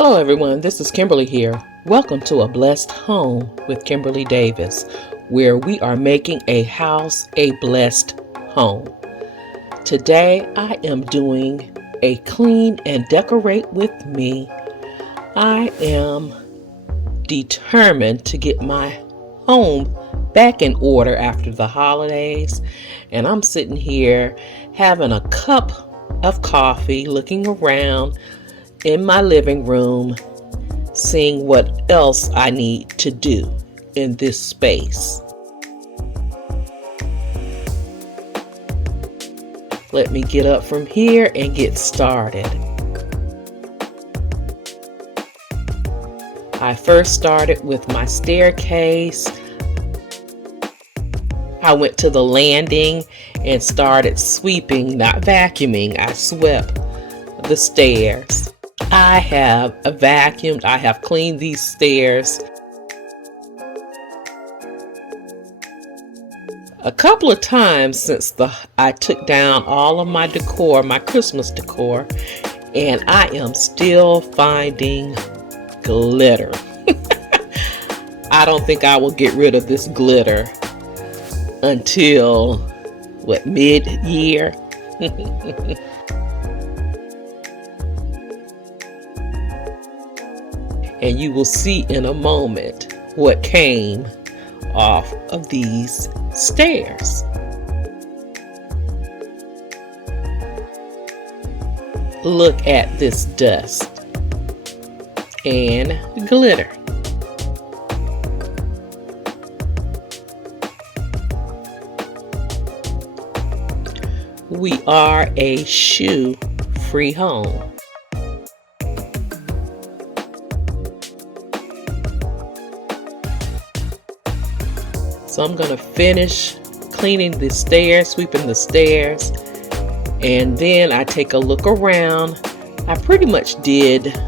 Hello everyone, this is Kimberly here. Welcome to A Blessed Home with Kimberly Davis, where we are making a house a blessed home. Today I am doing a clean and decorate with me. I am determined to get my home back in order after the holidays, and I'm sitting here having a cup of coffee, looking around in my living room, seeing what else I need to do in this space. Let me get up from here and get started. I first started with my staircase. I went to the landing and started sweeping, not vacuuming. I swept the stairs. I have vacuumed, I have cleaned these stairs a couple of times since I took down all of my decor, my Christmas decor, and I am still finding glitter. I don't think I will get rid of this glitter until mid-year. And you will see in a moment what came off of these stairs. Look at this dust and glitter. We are a shoe-free home. So I'm going to finish cleaning the stairs, sweeping the stairs, and then I take a look around. I pretty much did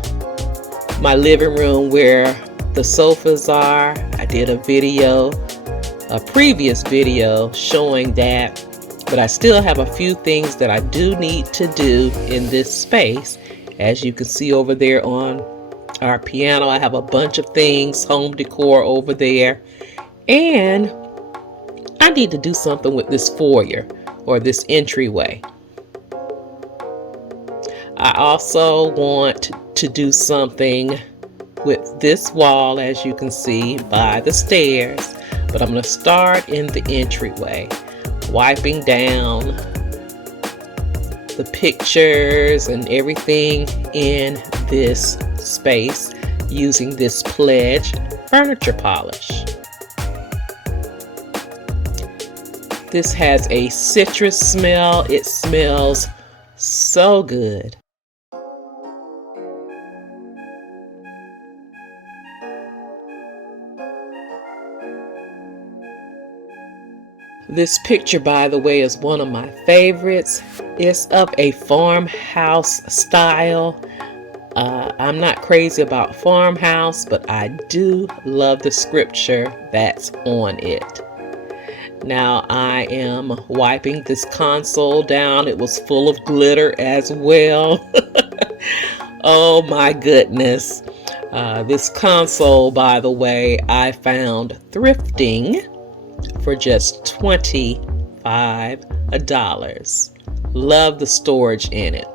my living room where the sofas are. I did a previous video showing that, but I still have a few things that I do need to do in this space. As you can see over there on our piano, I have a bunch of things, home decor over there. And I need to do something with this foyer or this entryway. I also want to do something with this wall, as you can see, by the stairs. But I'm going to start in the entryway, wiping down the pictures and everything in this space using this Pledge furniture polish. This has a citrus smell. It smells so good. This picture, by the way, is one of my favorites. It's of a farmhouse style. I'm not crazy about farmhouse, but I do love the scripture that's on it. Now I am wiping this console down. It was full of glitter as well. Oh my goodness. This console, by the way, I found thrifting for just $25. Love the storage in it.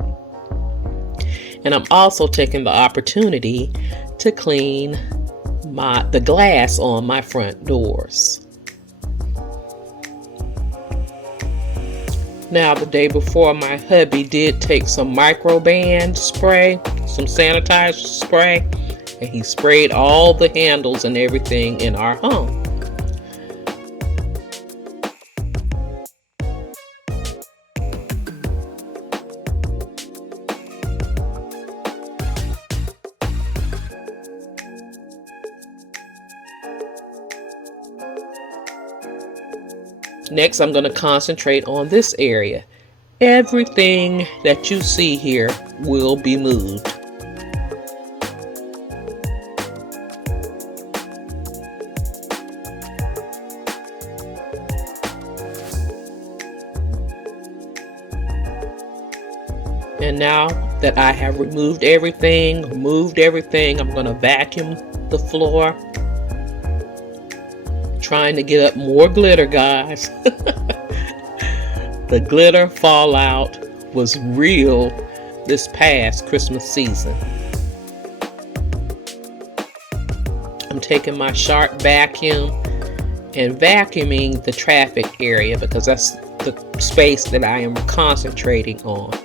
And I'm also taking the opportunity to clean the glass on my front doors. Now, the day before, my hubby did take some microban spray, some sanitizer spray, and he sprayed all the handles and everything in our home. Next, I'm going to concentrate on this area. Everything that you see here will be moved. And now that I have removed everything, moved everything, I'm going to vacuum the floor. Trying to get up more glitter, guys. The glitter fallout was real this past Christmas season. I'm taking my sharp vacuum and vacuuming the traffic area because that's the space that I am concentrating on.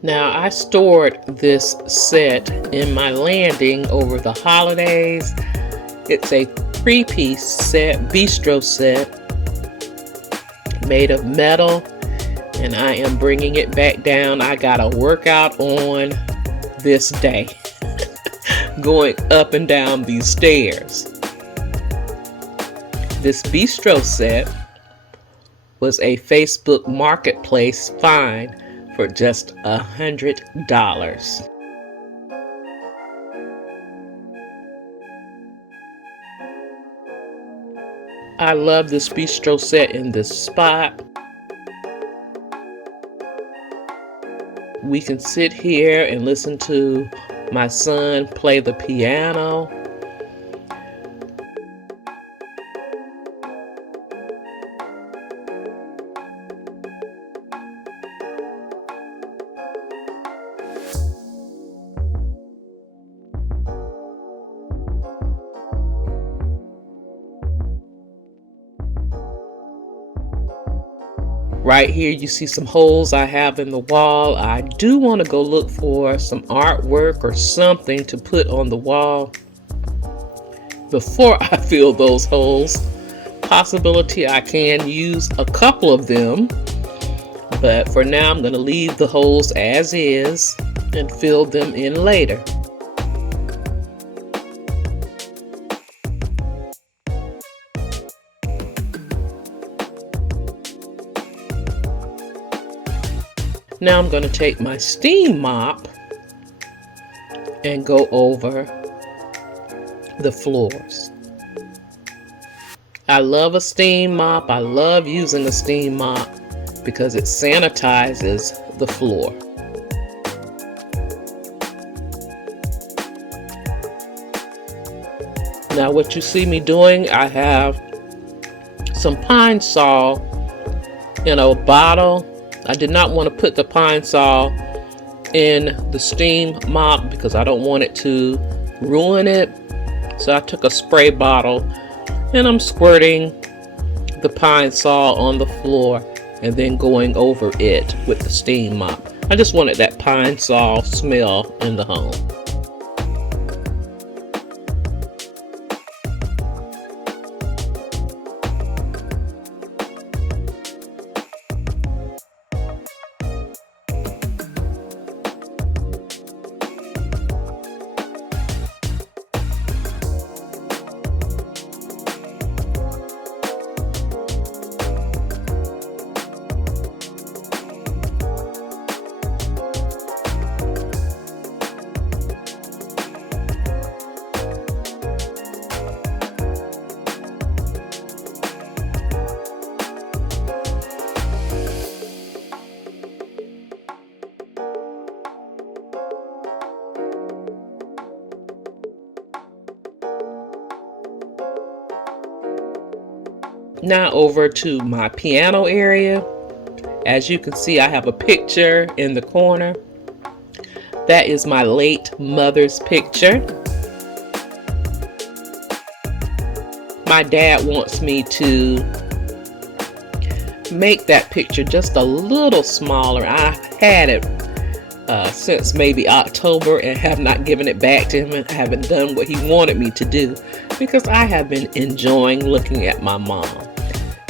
Now, I stored this set in my landing over the holidays. It's a 3-piece set, Bistro set, made of metal, and I am bringing it back down. I got a workout on this day, going up and down these stairs. This Bistro set was a Facebook Marketplace find for just $100. I love this Bistro set in this spot. We can sit here and listen to my son play the piano. Right here you see some holes I have in the wall. I do want to go look for some artwork or something to put on the wall before I fill those holes. Possibility I can use a couple of them, but for now I'm going to leave the holes as is and fill them in later. Now I'm going to take my steam mop and go over the floors. I love a steam mop. I love using a steam mop because it sanitizes the floor. Now what you see me doing, I have some Pine Sol in a bottle. I did not want to put the Pine Sol in the steam mop because I don't want it to ruin it. So I took a spray bottle and I'm squirting the Pine Sol on the floor and then going over it with the steam mop. I just wanted that Pine Sol smell in the home. Now over to my piano area. As you can see, I have a picture in the corner. That is my late mother's picture. My dad wants me to make that picture just a little smaller. I've had it since maybe October and have not given it back to him and haven't done what he wanted me to do because I have been enjoying looking at my mom.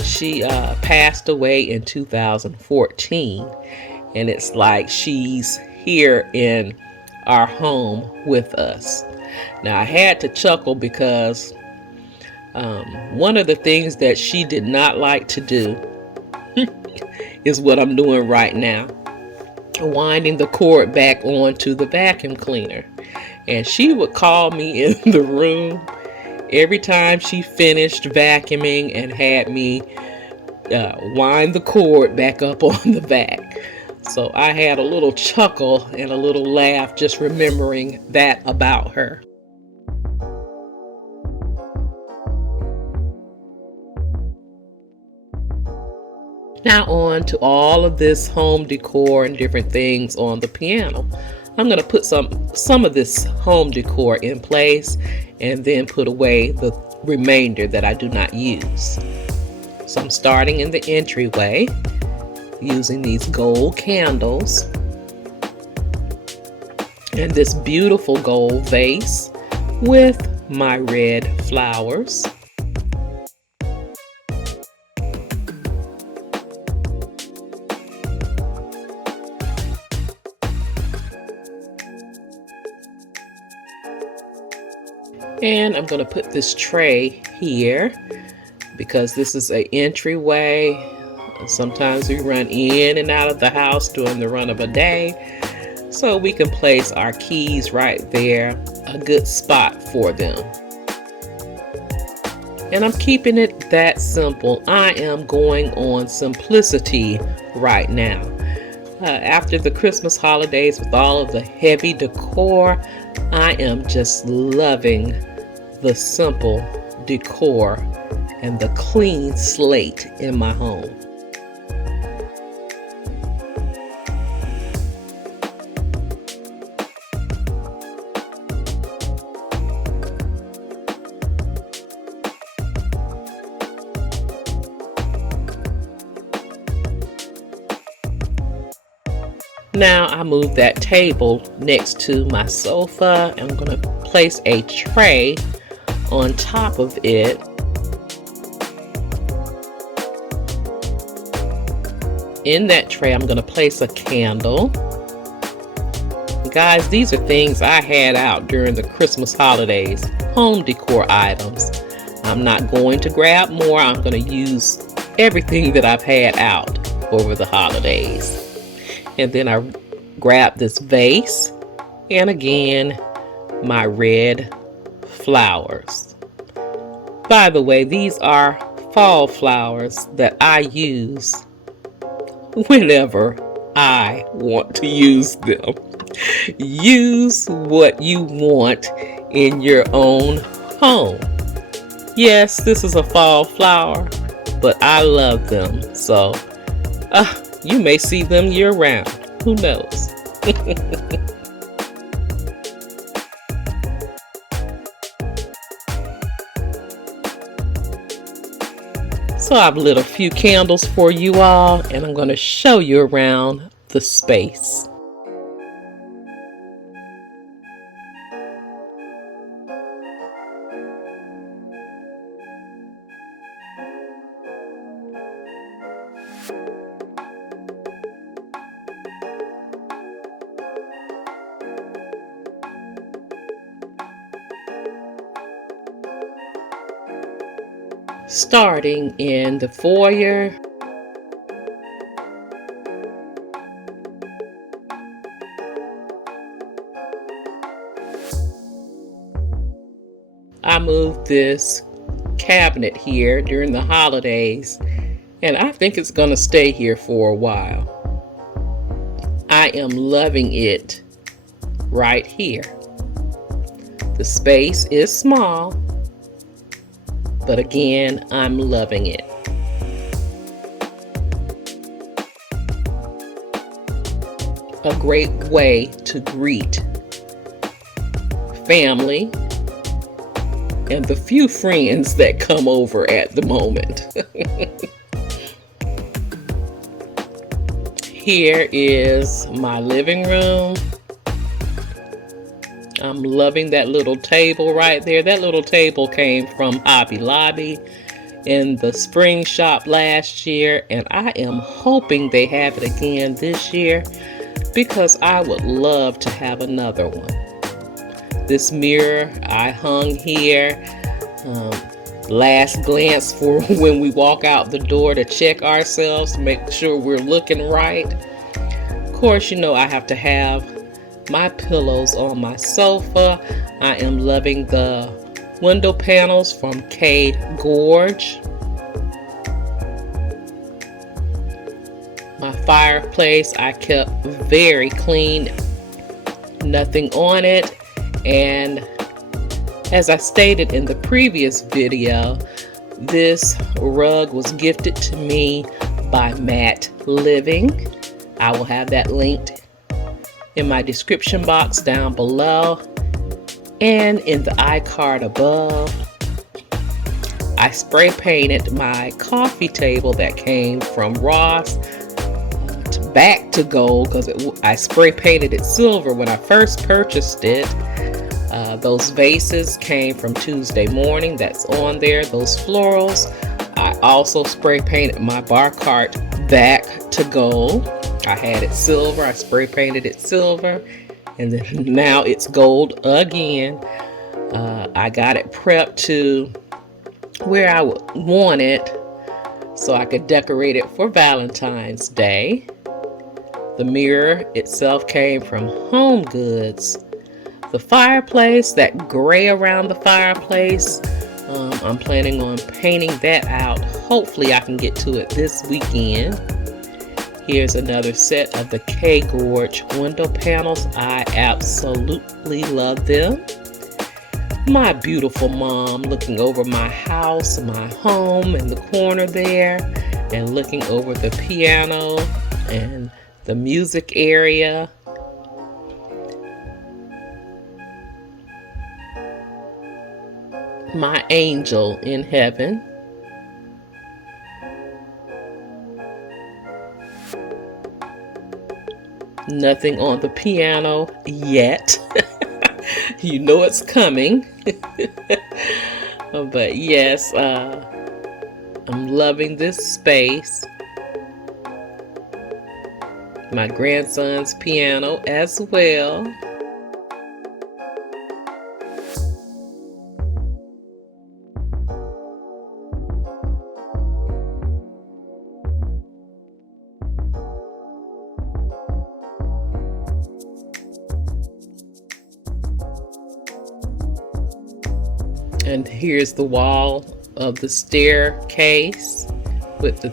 She passed away in 2014, and it's like she's here in our home with us. Now I had to chuckle because one of the things that she did not like to do is what I'm doing right now, winding the cord back onto the vacuum cleaner. And she would call me in the room every time she finished vacuuming and had me wind the cord back up on the vac. So I had a little chuckle and a little laugh just remembering that about her. Now on to all of this home decor and different things on the piano. I'm going to put some of this home decor in place and then put away the remainder that I do not use. So I'm starting in the entryway using these gold candles and this beautiful gold vase with my red flowers. And I'm going to put this tray here because this is an entryway. Sometimes we run in and out of the house during the run of a day, so we can place our keys right there, a good spot for them. And I'm keeping it that simple. I am going on simplicity right now. After the Christmas holidays with all of the heavy decor, I am just loving the simple decor and the clean slate in my home. Now I move that table next to my sofa. I'm going to place a tray on top of it. In that tray, I'm going to place a candle. Guys, these are things I had out during the Christmas holidays, home decor items. I'm not going to grab more. I'm going to use everything that I've had out over the holidays. And then I grab this vase and again my red flowers. By the way, these are fall flowers that I use whenever I want to use them. Use what you want in your own home. Yes, this is a fall flower, but I love them. So you may see them year round. Who knows? So I've lit a few candles for you all, and I'm going to show you around the space. Starting in the foyer, I moved this cabinet here during the holidays, and I think it's going to stay here for a while. I am loving it right here. The space is small, but again, I'm loving it. A great way to greet family and the few friends that come over at the moment. Here is my living room. I'm loving that little table right there. That little table came from Hobby Lobby in the spring shop last year, and I am hoping they have it again this year because I would love to have another one. This mirror I hung here. Last glance for when we walk out the door to check ourselves, to make sure we're looking right. Of course, you know I have to have my pillows on my sofa. I am loving the window panels from K Gorge. My fireplace I kept very clean, nothing on it, and as I stated in the previous video, this rug was gifted to me by Matt Living. I will have that linked in my description box down below and in the iCard above. I spray painted my coffee table that came from Ross back to gold because I spray painted it silver when I first purchased it. Those vases came from Tuesday Morning. That's on there. Those florals. I also spray painted my bar cart back to gold. I had it silver. I spray painted it silver, and then now it's gold again. I got it prepped to where I would want it so I could decorate it for Valentine's Day. The mirror itself came from Home Goods. The fireplace, that gray around the fireplace, I'm planning on painting that out. Hopefully I can get to it this weekend. Here's another set of the K Gorge window panels. I absolutely love them. My beautiful mom looking over my house, my home in the corner there, and looking over the piano and the music area. My angel in heaven. Nothing on the piano yet. You know it's coming. But yes, I'm loving this space. My grandson's piano as well. And here's the wall of the staircase with the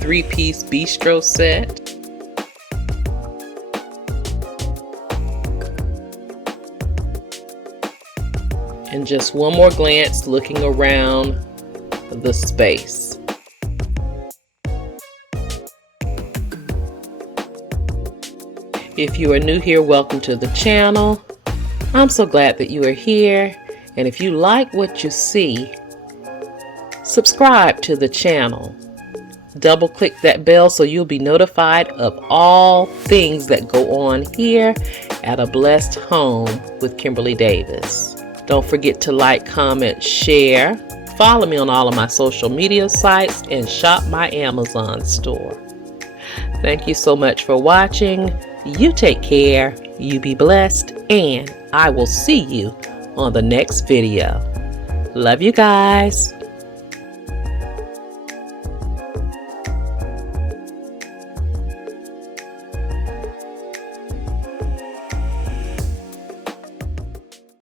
3-piece Bistro set. And just one more glance looking around the space. If you are new here, welcome to the channel. I'm so glad that you are here. And if you like what you see, subscribe to the channel. Double click that bell so you'll be notified of all things that go on here at A Blessed Home with Kimberly Davis. Don't forget to like, comment, share. Follow me on all of my social media sites and shop my Amazon store. Thank you so much for watching. You take care, you be blessed, and I will see you on the next video. Love you guys.